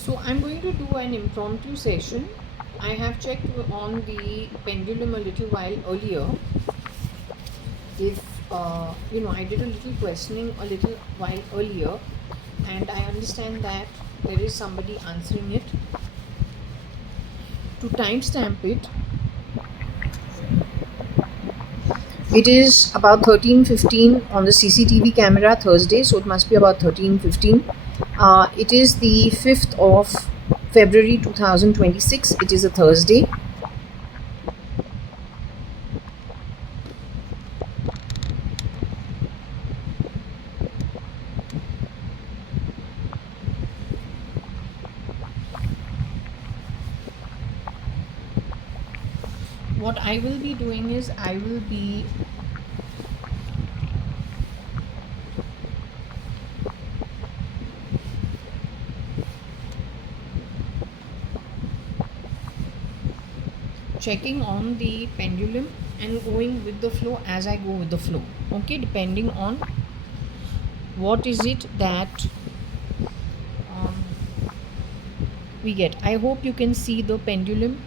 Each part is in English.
So I'm going to do an impromptu session. I have checked on the pendulum a little while earlier. If I did a little questioning a little while earlier, and I understand that there is somebody answering it. To timestamp it, it is about 13:15 on the CCTV camera Thursday, so it must be about 13:15. It is the 5th of February 2026. It is a Thursday. What I will be doing is I will be checking on the pendulum and going with the flow as I go with the flow. Okay, depending on what is it that um, we get. I hope you can see the pendulum.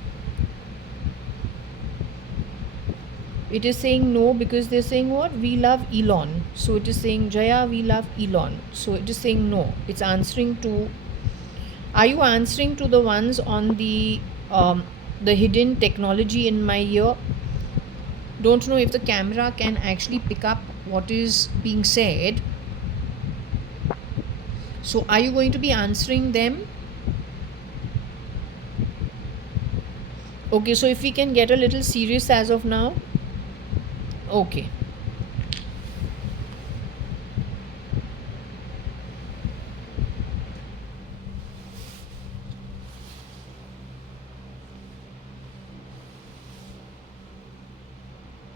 It is saying no because they're saying what? We love Elon. So it is saying Jaya, we love Elon. So it is saying no. It's answering to. Are you answering to the ones on the hidden technology in my ear? Don't know if the camera can actually pick up what is being said. So are you going to be answering them? Okay, so if we can get a little serious as of now. Okay.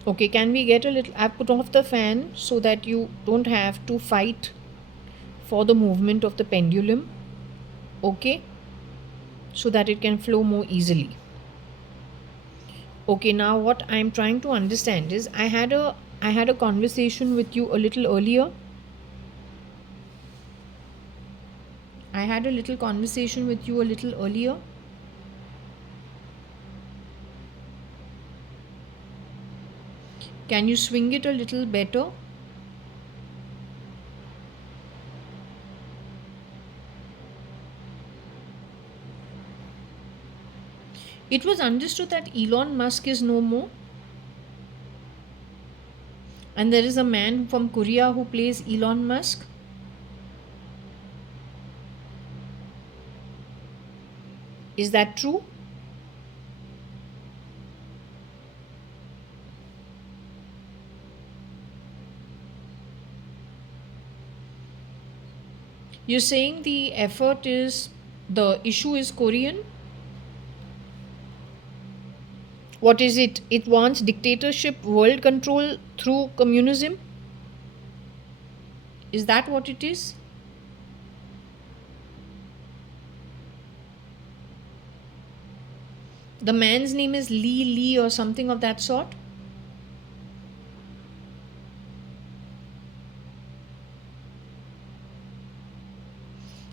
Okay, can we get a little. I've put off the fan so that you don't have to fight for the movement of the pendulum. Okay, so that it can flow more easily. Okay, now what I'm trying to understand is I had a conversation with you a little earlier. I had a little conversation with you a little earlier. Can you swing it a little better? It was understood that Elon Musk is no more. And there is a man from Korea who plays Elon Musk. Is that true? You're saying the issue is Korean? What is it? It wants dictatorship, world control through communism? Is that what it is? The man's name is Lee or something of that sort?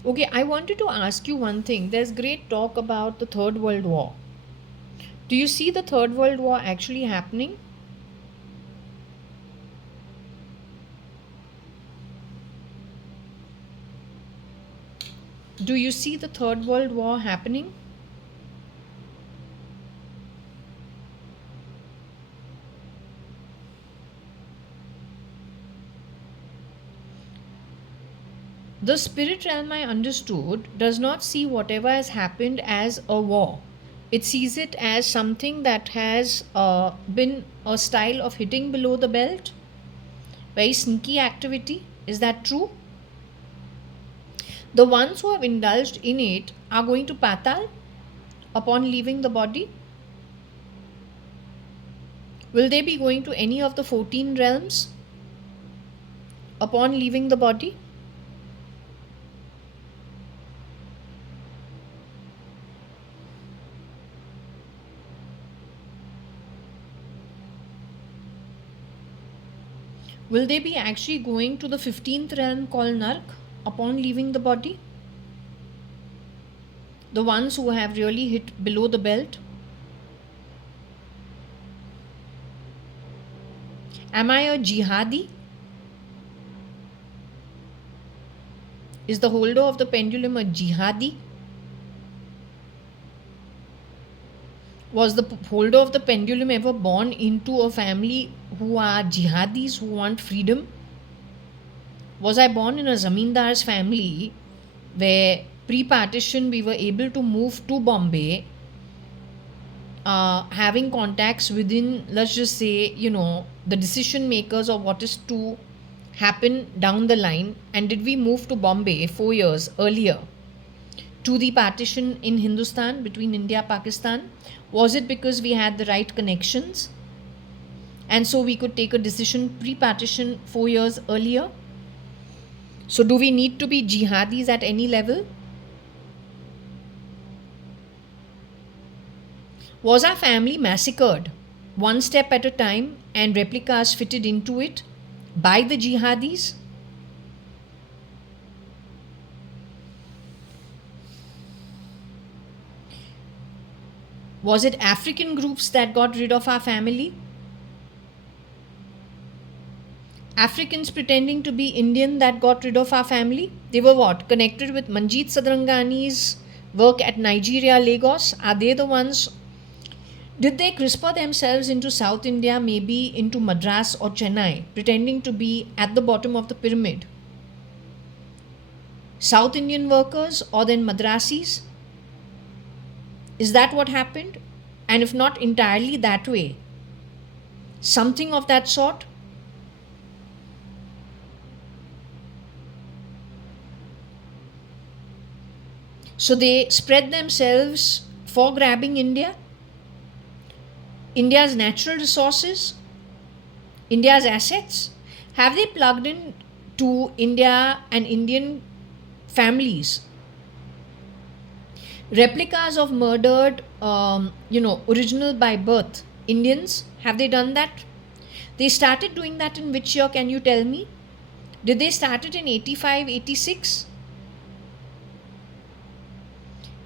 Okay, I wanted to ask you one thing. There's great talk about the Third World War. Do you see the Third World War actually happening? Do you see the Third World War happening? The spirit realm, I understood, does not see whatever has happened as a war. It sees it as something that has been a style of hitting below the belt, very sneaky activity. Is that true? The ones who have indulged in it are going to patal upon leaving the body. Will they be going to any of the 14 realms upon leaving the body? Will they be actually going to the 15th realm called Nark upon leaving the body? The ones who have really hit below the belt? Am I a jihadi? Is the holder of the pendulum a jihadi? Was the holder of the pendulum ever born into a family who are jihadis, who want freedom? Was I born in a zamindar's family where pre-partition we were able to move to Bombay, having contacts within, let's just say, the decision makers of what is to happen down the line? And did we move to Bombay 4 years earlier to the partition in Hindustan between India Pakistan? Was it because we had the right connections and so we could take a decision pre-partition 4 years earlier? So do we need to be jihadis at any level? Was our family massacred one step at a time and replicas fitted into it by the jihadis? Was it African groups that got rid of our family? Africans pretending to be Indian that got rid of our family? They were what? Connected with Manjeet Sadrangani's work at Nigeria, Lagos? Are they the ones? Did they CRISPR themselves into South India, maybe into Madras or Chennai, pretending to be at the bottom of the pyramid? South Indian workers or then Madrasis? Is that what happened? And if not entirely that way, something of that sort? So they spread themselves for grabbing India, India's natural resources, India's assets. Have they plugged in to India and Indian families? Replicas of murdered, original by birth Indians, have they done that? They started doing that in which year, can you tell me? Did they start it in 85, 86?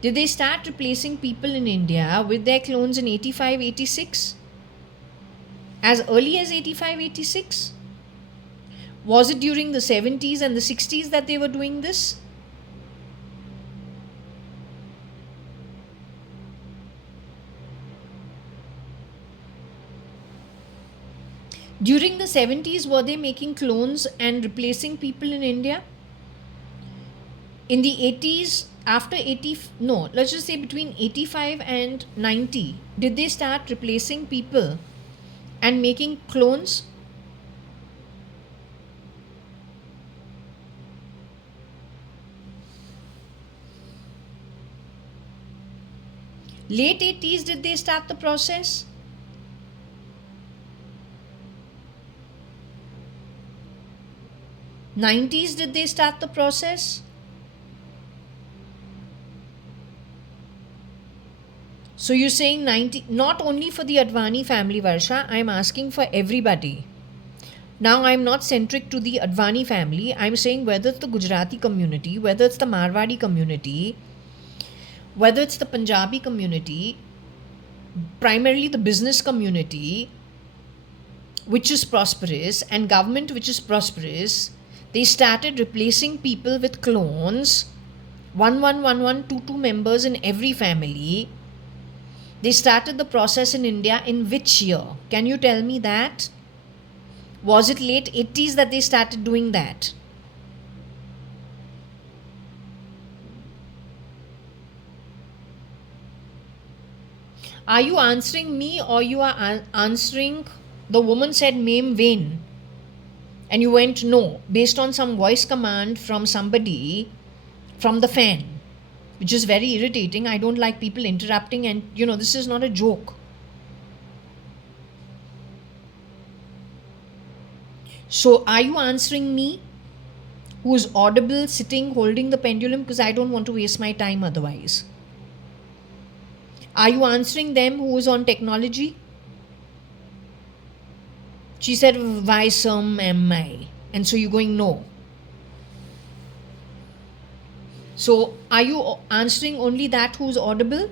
Did they start replacing people in India with their clones in 85, 86? As early as 85, 86? Was it during the 70s and the 60s that they were doing this? During the 70s, were they making clones and replacing people in India? In the 80s, after 80, no, let's just say between 85 and 90, did they start replacing people and making clones? Late 80s, did they start the process? '90s, did they start the process? So you're saying 90, not only for the Advani family, Varsha, I'm asking for everybody. Now I'm not centric to the Advani family. I'm saying whether it's the Gujarati community, whether it's the Marwadi community, whether it's the Punjabi community, primarily the business community, which is prosperous, and government which is prosperous, they started replacing people with clones, 111122 members in every family. They started the process in India in which year? Can you tell me that? Was it late 80s that they started doing that? Are you answering me or you are answering the woman said Mame Vain? And you went no, based on some voice command from somebody from the fan, which is very irritating. I don't like people interrupting, and this is not a joke. So are you answering me, who is audible, sitting, holding the pendulum? Because I don't want to waste my time otherwise. Are you answering them who is on technology? She said, why some am I? And so you're going no. So are you answering only that who's audible?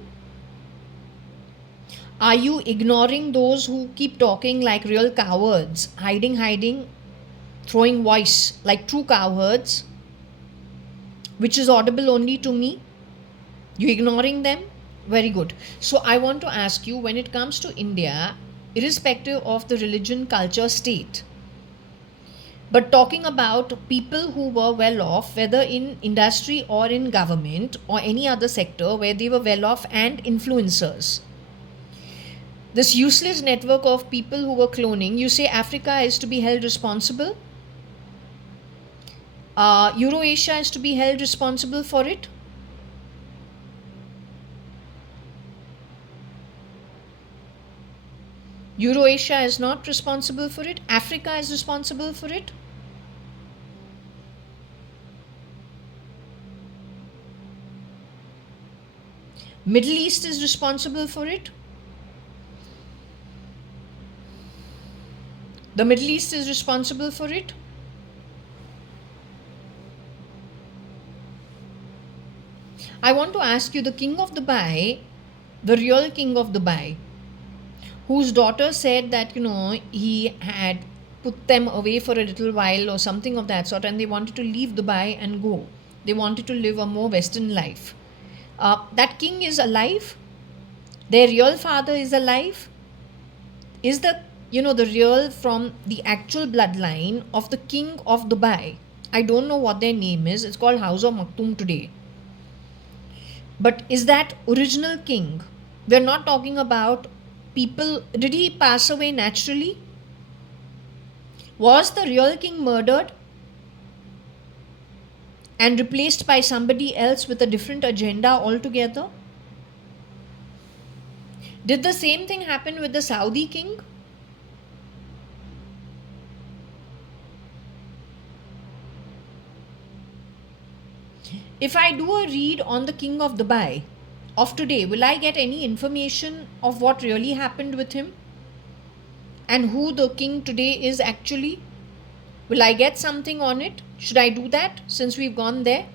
Are you ignoring those who keep talking like real cowards, hiding, throwing voice like true cowards, which is audible only to me? You ignoring them? Very good. So I want to ask you, when it comes to India, irrespective of the religion, culture, state, but talking about people who were well off, whether in industry or in government or any other sector where they were well off, and influencers, this useless network of people who were cloning, you say Africa is to be held responsible, Eurasia is to be held responsible for it. Eurasia is not responsible for it. Africa is responsible for it. Middle East is responsible for it. The Middle East is responsible for it. I want to ask you, the king of Dubai, the real king of Dubai, whose daughter said that, he had put them away for a little while or something of that sort, and they wanted to leave Dubai and go. They wanted to live a more Western life. That king is alive. Their real father is alive. Is the real, from the actual bloodline of the king of Dubai. I don't know what their name is. It's called House of Maktoum today. But is that original king? We're not talking about people. Did he pass away naturally? Was the real king murdered and replaced by somebody else with a different agenda altogether? Did the same thing happen with the Saudi king? If I do a read on the king of Dubai of today, will I get any information of what really happened with him and who the king today is actually? Will I get something on it? Should I do that since we've gone there?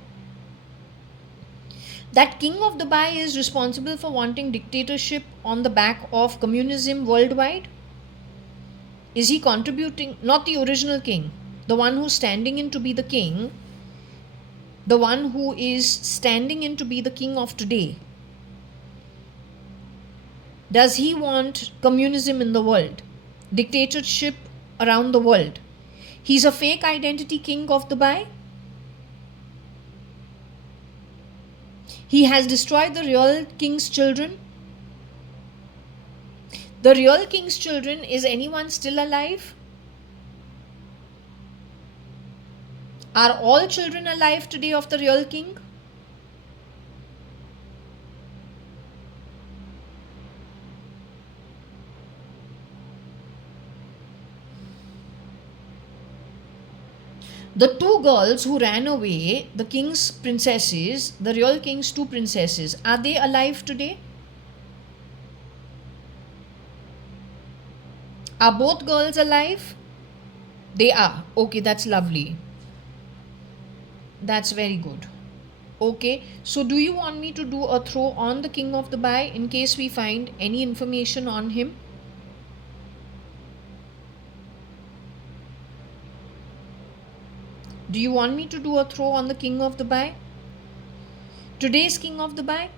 That king of Dubai is responsible for wanting dictatorship on the back of communism worldwide? Is he contributing? Not the original king, the one who's standing in to be the king, the one who is standing in to be the king of today. Does he want communism in the world? Dictatorship around the world? He's a fake identity king of Dubai. He has destroyed the real king's children. The real king's children, is anyone still alive? Are all children alive today of the real king? The two girls who ran away, the king's princesses, the real king's two princesses, are they alive today? Are both girls alive? They are. Okay, that's lovely. That's very good. Okay, so do you want me to do a throw on the king of Dubai in case we find any information on him? Do you want me to do a throw on the king of Dubai? Today's king of Dubai?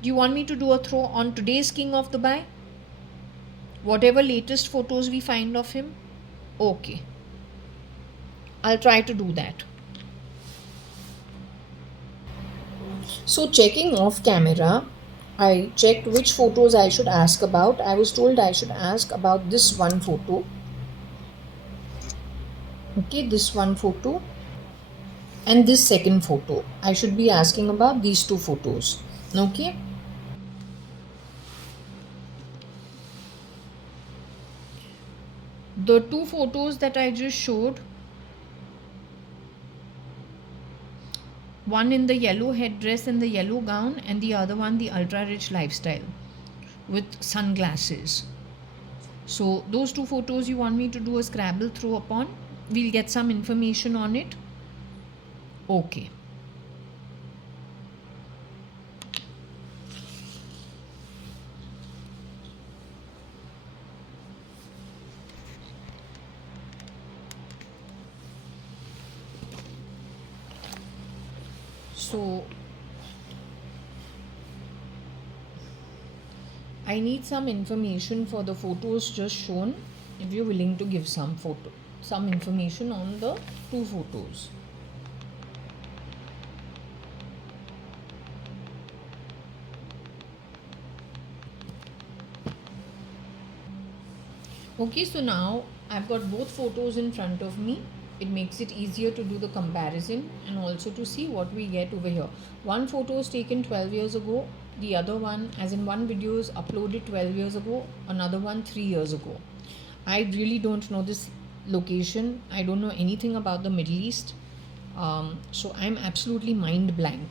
Do you want me to do a throw on today's king of Dubai? Whatever latest photos we find of him? Okay. I'll try to do that. So checking off camera, I checked which photos I should ask about. I was told I should ask about this one photo. Okay, this one photo and this second photo. I should be asking about these two photos. Okay. The two photos that I just showed, one in the yellow headdress and the yellow gown, and the other one the ultra rich lifestyle with sunglasses. So those two photos you want me to do a Scrabble throw upon? We'll get some information on it. Okay. So I need some information for the photos just shown, if you're willing to give some information on the two photos. Okay, so now I've got both photos in front of me. It makes it easier to do the comparison and also to see what we get over here. One photo is taken 12 years ago, the other one, as in one video, is uploaded 12 years ago, another one 3 years ago. I really don't know this location. I don't know anything about the Middle East. So I'm absolutely mind blank.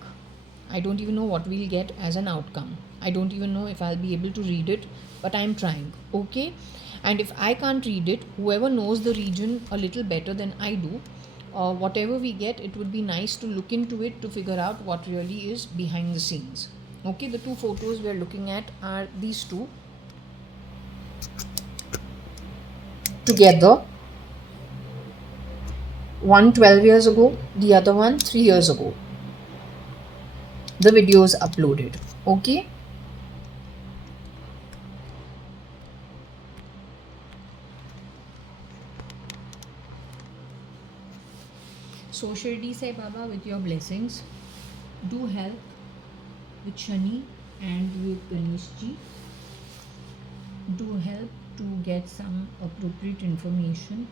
I don't even know what we'll get as an outcome. I don't even know if I'll be able to read it, but I'm trying. Okay? And if I can't read it, whoever knows the region a little better than I do, whatever we get, it would be nice to look into it to figure out what really is behind the scenes. Okay, the two photos we're looking at are these two together. One 12 years ago, the other one 3 years ago. The video is uploaded. Okay. So Shirdi Sai Baba, with your blessings, do help with Shani and with Ganesh Ji. Do help to get some appropriate information.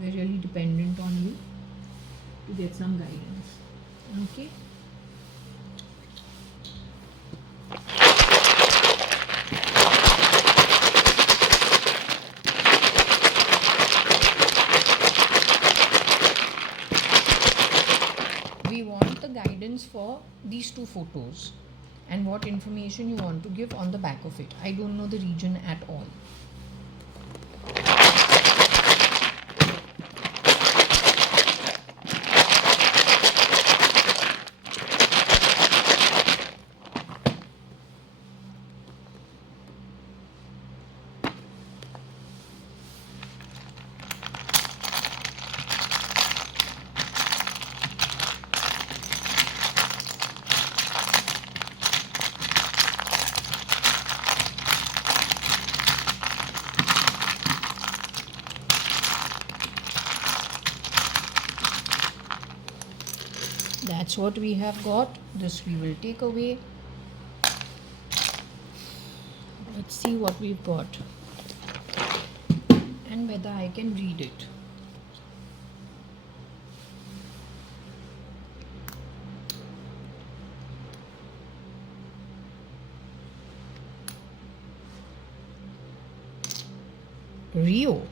We're really dependent on you to get some guidance. Okay. We want the guidance for these two photos and what information you want to give on the back of it. I don't know the region at all. That's what we have got. This we will take away. Let's see what we've got and whether I can read it. Rio.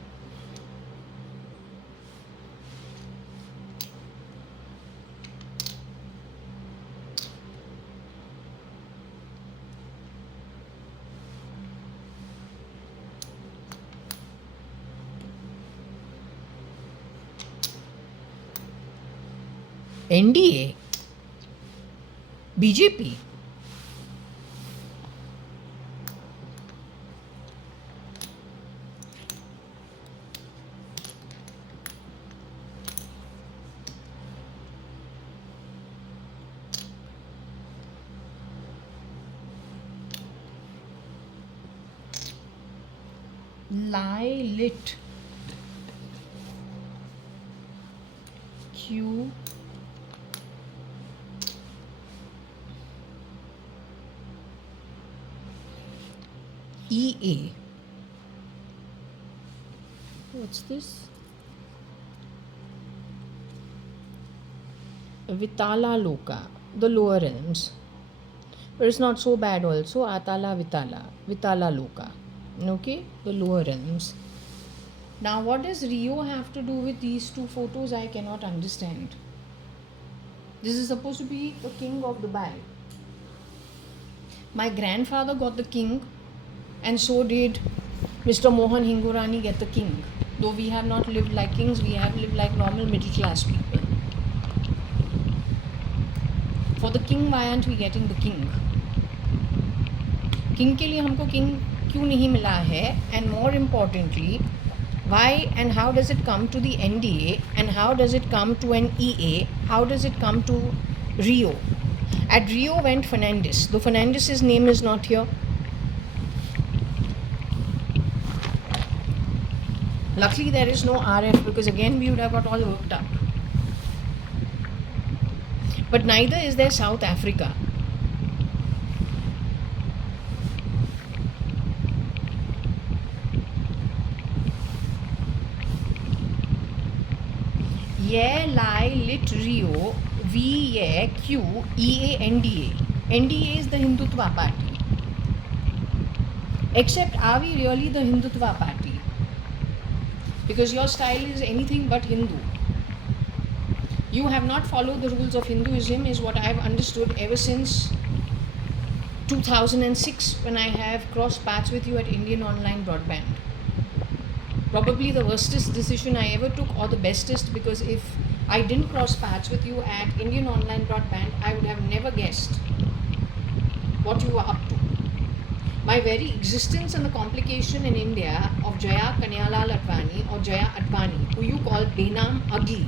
NDA, BJP, Lit, Q, EA. What's this? Vitala Loka, the lower realms. But it's not so bad also. Atala Vitala, Vitala Loka. Okay, the lower realms. Now, what does Rio have to do with these two photos? I cannot understand. This is supposed to be the king of Dubai. My grandfather got the king, and so did Mr. Mohan Hingorani get the king. Though we have not lived like kings, we have lived like normal middle class people. For the king, why aren't we getting the king? King के लिए हमको king क्यों नहीं मिला है? And more importantly, why and how does it come to the NDA, and how does it come to an EA? How does it come to Rio? At Rio went Fernandez, though Fernandez's name is not here. Luckily there is no RF, because again we would have got all worked up. But neither is there South Africa. Ye Lai Lit Rio V Ye Q EA NDA. NDA is the Hindutva party. Except, are we really the Hindutva party? Because your style is anything but Hindu. You have not followed the rules of Hinduism, is what I have understood ever since 2006, when I have crossed paths with you at Indian Online Broadband. Probably the worstest decision I ever took, or the bestest, because if I didn't cross paths with you at Indian Online Broadband, I would have never guessed what you were up to. My very existence and the complication in India of JAYA.ADVANI or JAYA.ADVANI, who you call Benam Ugly.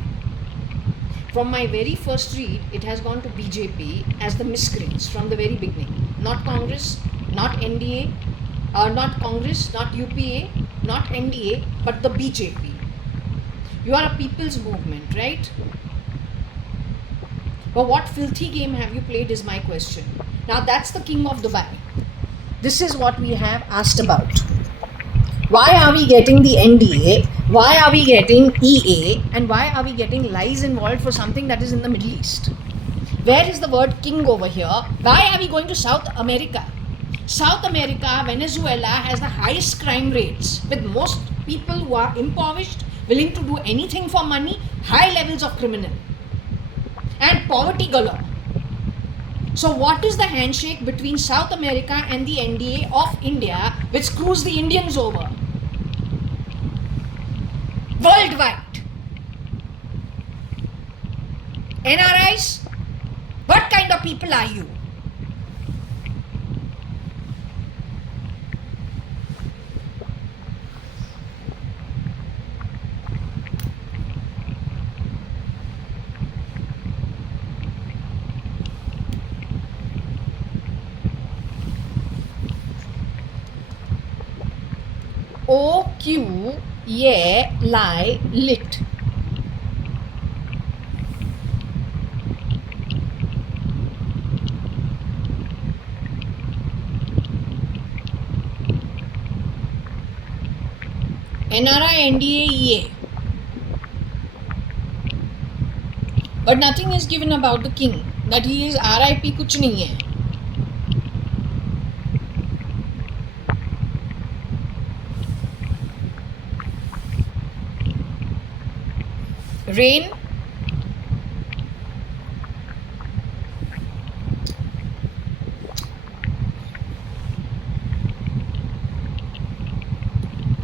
From my very first read, it has gone to BJP as the miscreants from the very beginning. Not Congress, not NDA, not Congress, not UPA, not NDA, but the BJP. You are a people's movement, right? But what filthy game have you played is my question. Now that's the king of Dubai. This is what we have asked about. Why are we getting the NDA? Why are we getting EA? And why are we getting lies involved for something that is in the Middle East? Where is the word king over here? Why are we going to South America? South America, Venezuela has the highest crime rates, with most people who are impoverished, willing to do anything for money, high levels of criminal, and poverty galore. So what is the handshake between South America and the NDA of India, which screws the Indians over worldwide? NRIs, what kind of people are you? OQ Ye Lai Lit. NRI NDA EA. But nothing is given about the king, that he is RIP kuch nahi hai. Rain,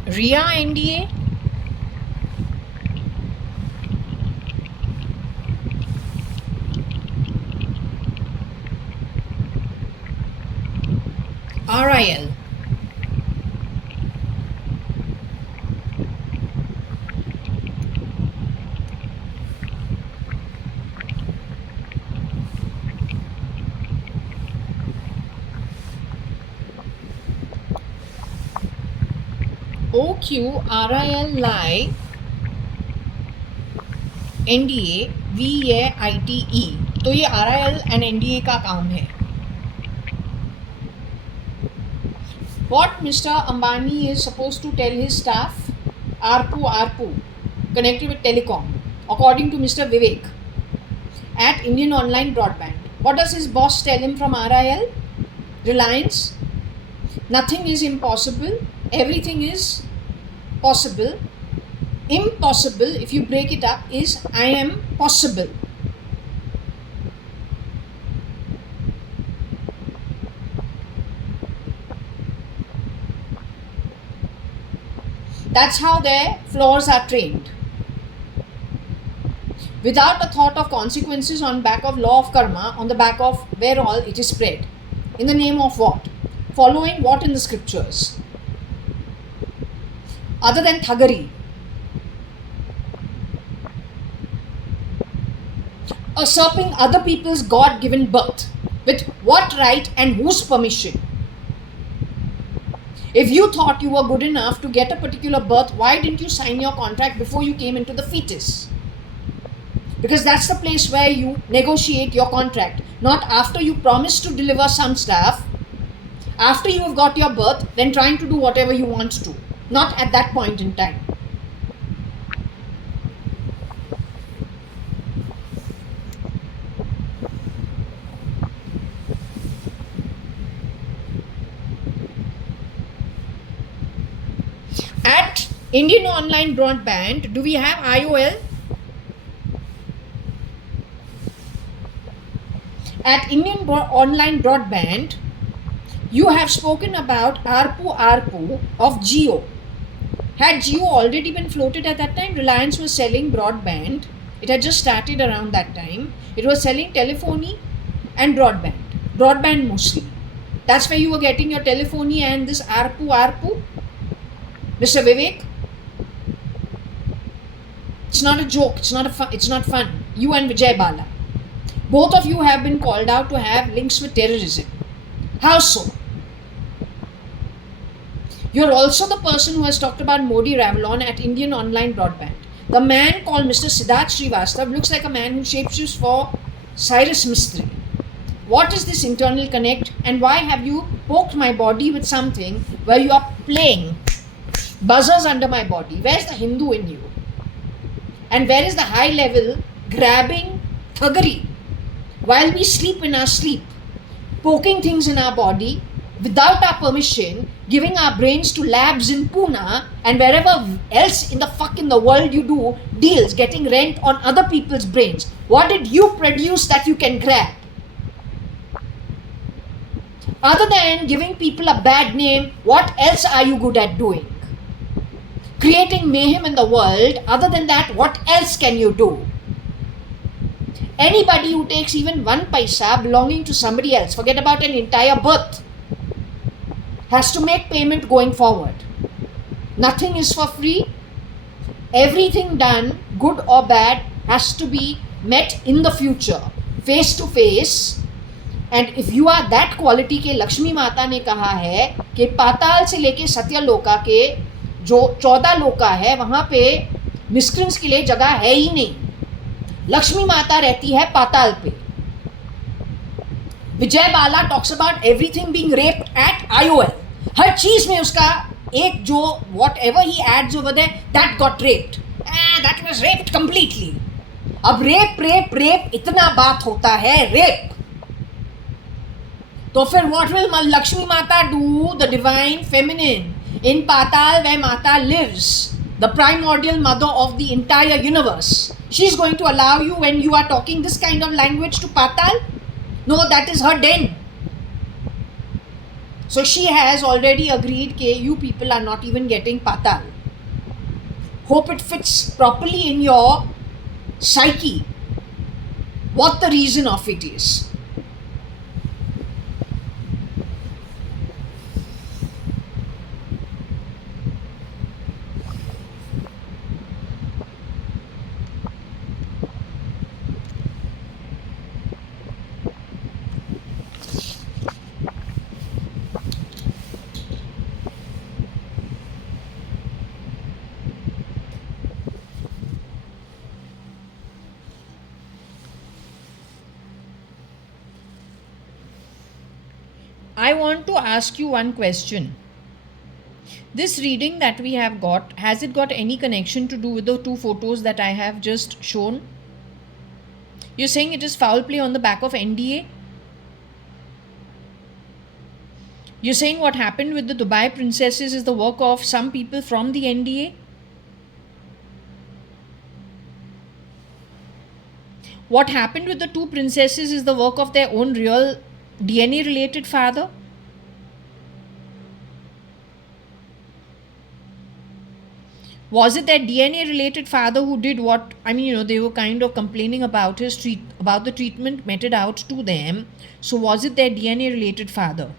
RIA NDA, RIL. OQ RIL lie NDA VAITE. तो ये RIL and NDA का काम है. What Mr. Ambani is supposed to tell his staff, ARPU, connected with telecom, according to Mr. Vivek, at Indian Online Broadband. What does his boss tell him from RIL? Reliance? Nothing is impossible, everything is possible. Impossible, if you break it up, is I am possible. That's how their floors are trained. Without a thought of consequences on back of law of karma, on the back of where all it is spread. In the name of what? Following what in the scriptures? Other than thuggery. Usurping other people's God-given birth. With what right and whose permission? If you thought you were good enough to get a particular birth, why didn't you sign your contract before you came into the fetus? Because that's the place where you negotiate your contract, not after you promise to deliver some stuff, after you have got your birth, then trying to do whatever you want to, not at that point in time. At Indian Online Broadband, do we have IOL? At Indian Online Broadband, you have spoken about ARPU of Jio. Had Jio already been floated at that time? Reliance was selling broadband. It had just started around that time. It was selling telephony and broadband. Broadband mostly. That's where you were getting your telephony and this ARPU. Mr. Vivek? It's not a joke. It's not fun. You and Vijay Bala. Both of you have been called out to have links with terrorism. How so? You're also the person who has talked about Modi Ravalon at Indian Online Broadband. The man called Mr. Siddharth Srivastav looks like a man who shapeshifts for Cyrus Mistry. What is this internal connect, and why have you poked my body with something where you are playing buzzers under my body? Where's the Hindu in you? And where is the high level grabbing thuggery while we sleep in our sleep, poking things in our body without our permission, giving our brains to labs in Pune and wherever else in the world you do deals, getting rent on other people's brains? What did you produce that you can grab? Other than giving people a bad name, what else are you good at doing? Creating mayhem in the world. Other than that, what else can you do? Anybody who takes even 1 paisa belonging to somebody else, forget about an entire birth, has to make payment going forward. Nothing is for free. Everything done, good or bad, has to be met in the future, face to face. And if you are that quality के लक्ष्मी माता ने कहा है कि पाताल से लेके सत्यलोका के जो 14 लोका है वहाँ पे मिस्क्रिंस के लिए जगह है ही नहीं. लक्ष्मी माता रहती है पाताल पे. Vijay Bala talks about everything being raped at IOL. हर चीज में उसका एक जो what ever he adds over there, that got raped, that was raped completely. अब रेप इतना बात होता है, रेप. तो फिर व्हाट विल लक्ष्मी माता do, the divine feminine in Patal where Mata lives, the primordial mother of the entire universe? She's going to allow you when you are talking this kind of language to Patal? No, that is her den. So she has already agreed that you people are not even getting Patal. Hope it fits properly in your psyche what the reason of it is. I want to ask you one question. This reading that we have got, has it got any connection to do with the 2 photos that I have just shown? You're saying it is foul play on the back of NDA? You're saying what happened with the Dubai princesses is the work of some people from the NDA? What happened with the 2 princesses is the work of their own real DNA related father? Was it their DNA related father who did what, they were kind of complaining about about the treatment meted out to them. So was it their DNA related father?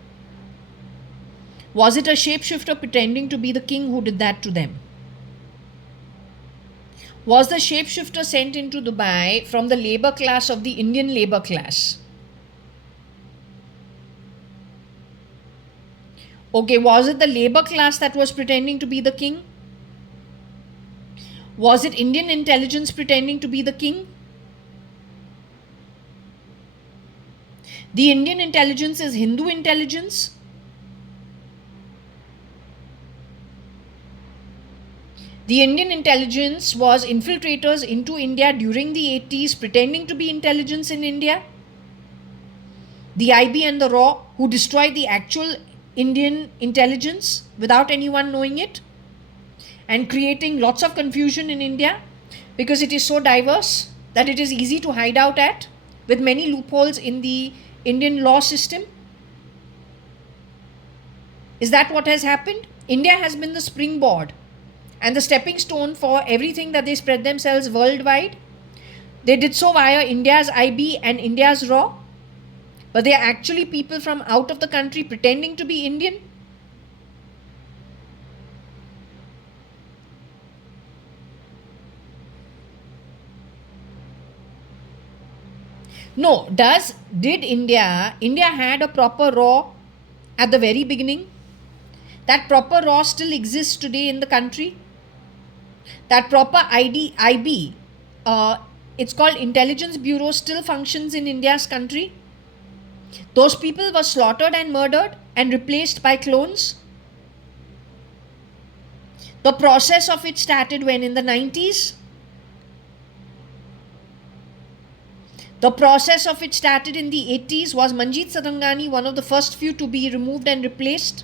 Was it a shapeshifter pretending to be the king who did that to them? Was the shapeshifter sent into Dubai from the labor class of the Indian labor class? Okay, was it the labor class that was pretending to be the king? Was it Indian intelligence pretending to be the king? The Indian intelligence is Hindu intelligence. The Indian intelligence was infiltrators into India during the 80s pretending to be intelligence in India. The IB and the RAW who destroyed the actual Indian intelligence without anyone knowing it and creating lots of confusion in India because it is so diverse that it is easy to hide out at with many loopholes in the Indian law system. Is that what has happened? India has been the springboard and the stepping stone for everything that they spread themselves worldwide. They did so via India's IB and India's RAW, but they are actually people from out of the country pretending to be Indian. No, did India had a proper RAW at the very beginning? That proper RAW still exists today in the country. That proper IB, it's called Intelligence Bureau, still functions in India's country. Those people were slaughtered and murdered and replaced by clones. The process of it started when? In the 90s? The process of it started in the 80s. Was Manjeet Sadangani one of the first few to be removed and replaced?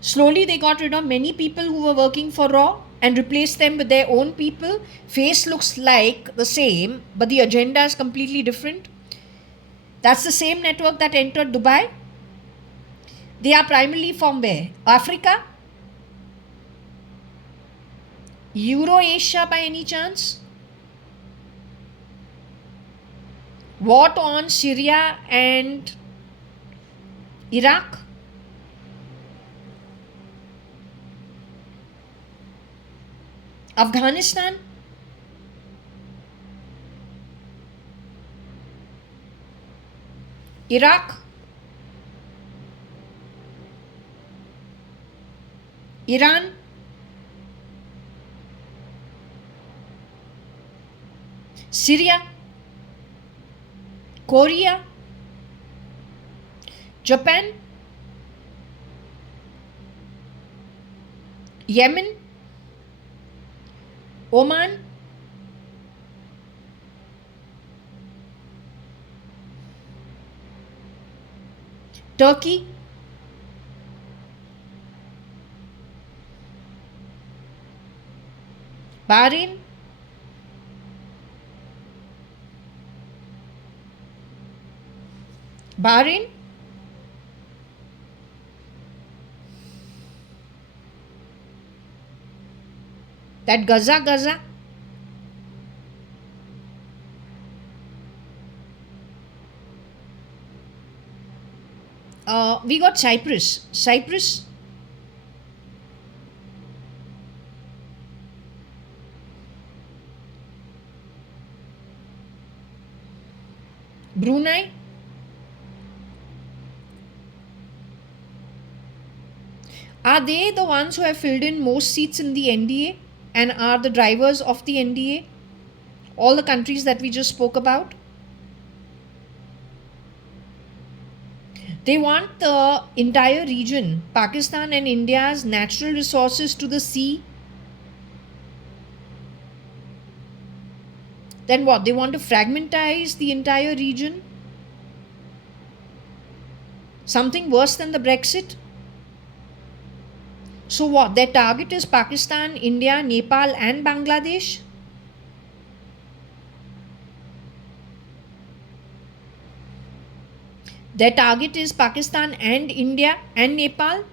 Slowly they got rid of many people who were working for RAW and replaced them with their own people. Face looks like the same, but the agenda is completely different. That's the same network that entered Dubai. They are primarily from where? Africa? Euro-Asia by any chance? What on Syria and Iraq? Afghanistan? Iraq? Iran? Syria? Korea? Japan? Yemen? Oman? Turkey? Bahrain? Bahrain? That Gaza? We got Cyprus? Brunei? Are they the ones who have filled in most seats in the NDA and are the drivers of the NDA? All the countries that we just spoke about? They want the entire region, Pakistan and India's natural resources to the sea. Then what? They want to fragmentize the entire region? Something worse than the Brexit? So what? Their target is Pakistan, India, Nepal and Bangladesh? Their target is Pakistan and India and Nepal?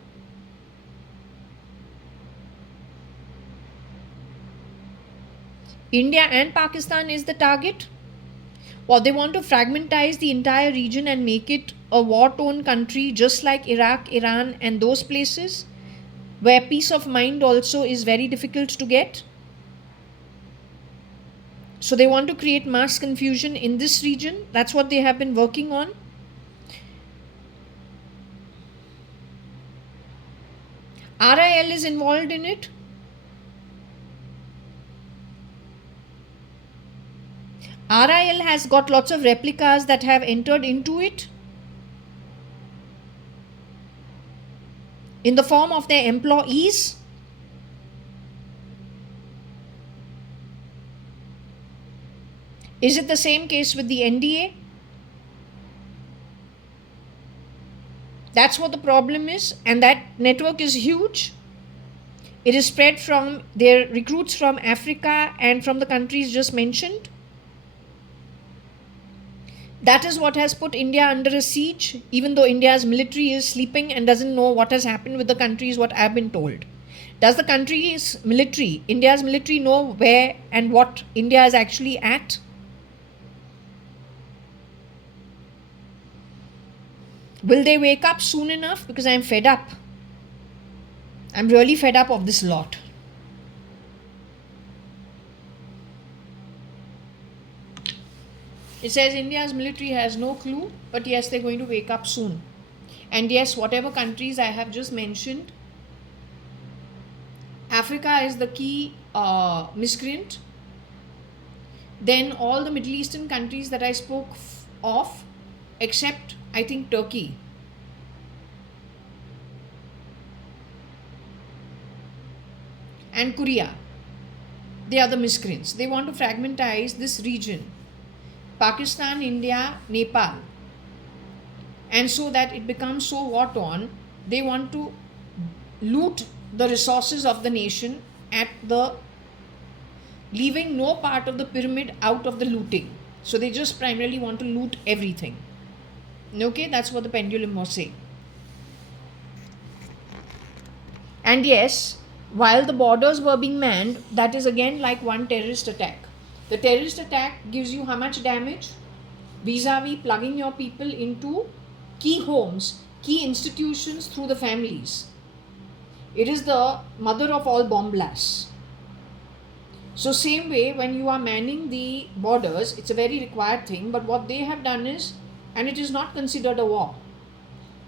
India and Pakistan is the target? Well, they want to fragmentize the entire region and make it a war-torn country just like Iraq, Iran and those places where peace of mind also is very difficult to get. So they want to create mass confusion in this region. That's what they have been working on. RIL is involved in it. RIL has got lots of replicas that have entered into it in the form of their employees. Is it the same case with the NDA? That's what the problem is, and that network is huge. It is spread from their recruits from Africa and from the countries just mentioned. That is what has put India under a siege, even though India's military is sleeping and doesn't know what has happened with the country, is what I've been told. Does the country's military, India's military, know where and what India is actually at? Will they wake up soon enough? Because I'm fed up. I'm really fed up of this lot. It says India's military has no clue, but yes, they're going to wake up soon. And yes, whatever countries I have just mentioned, Africa is the key miscreant. Then all the Middle Eastern countries that I spoke of, except I think Turkey. And Korea. They are the miscreants. They want to fragmentize this region. Pakistan, India, Nepal. And so that it becomes so war torn, they want to loot the resources of the nation leaving no part of the pyramid out of the looting. So they just primarily want to loot everything. Okay, that's what the pendulum was saying. And yes, while the borders were being manned, that is again like one terrorist attack. The terrorist attack gives you how much damage? Vis-a-vis plugging your people into key homes, key institutions through the families. It is the mother of all bomb blasts. So same way, when you are manning the borders, it's a very required thing, but what they have done is, and it is not considered a war.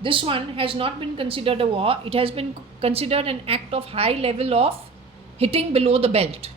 This one has not been considered a war. It has been considered an act of high level of hitting below the belt.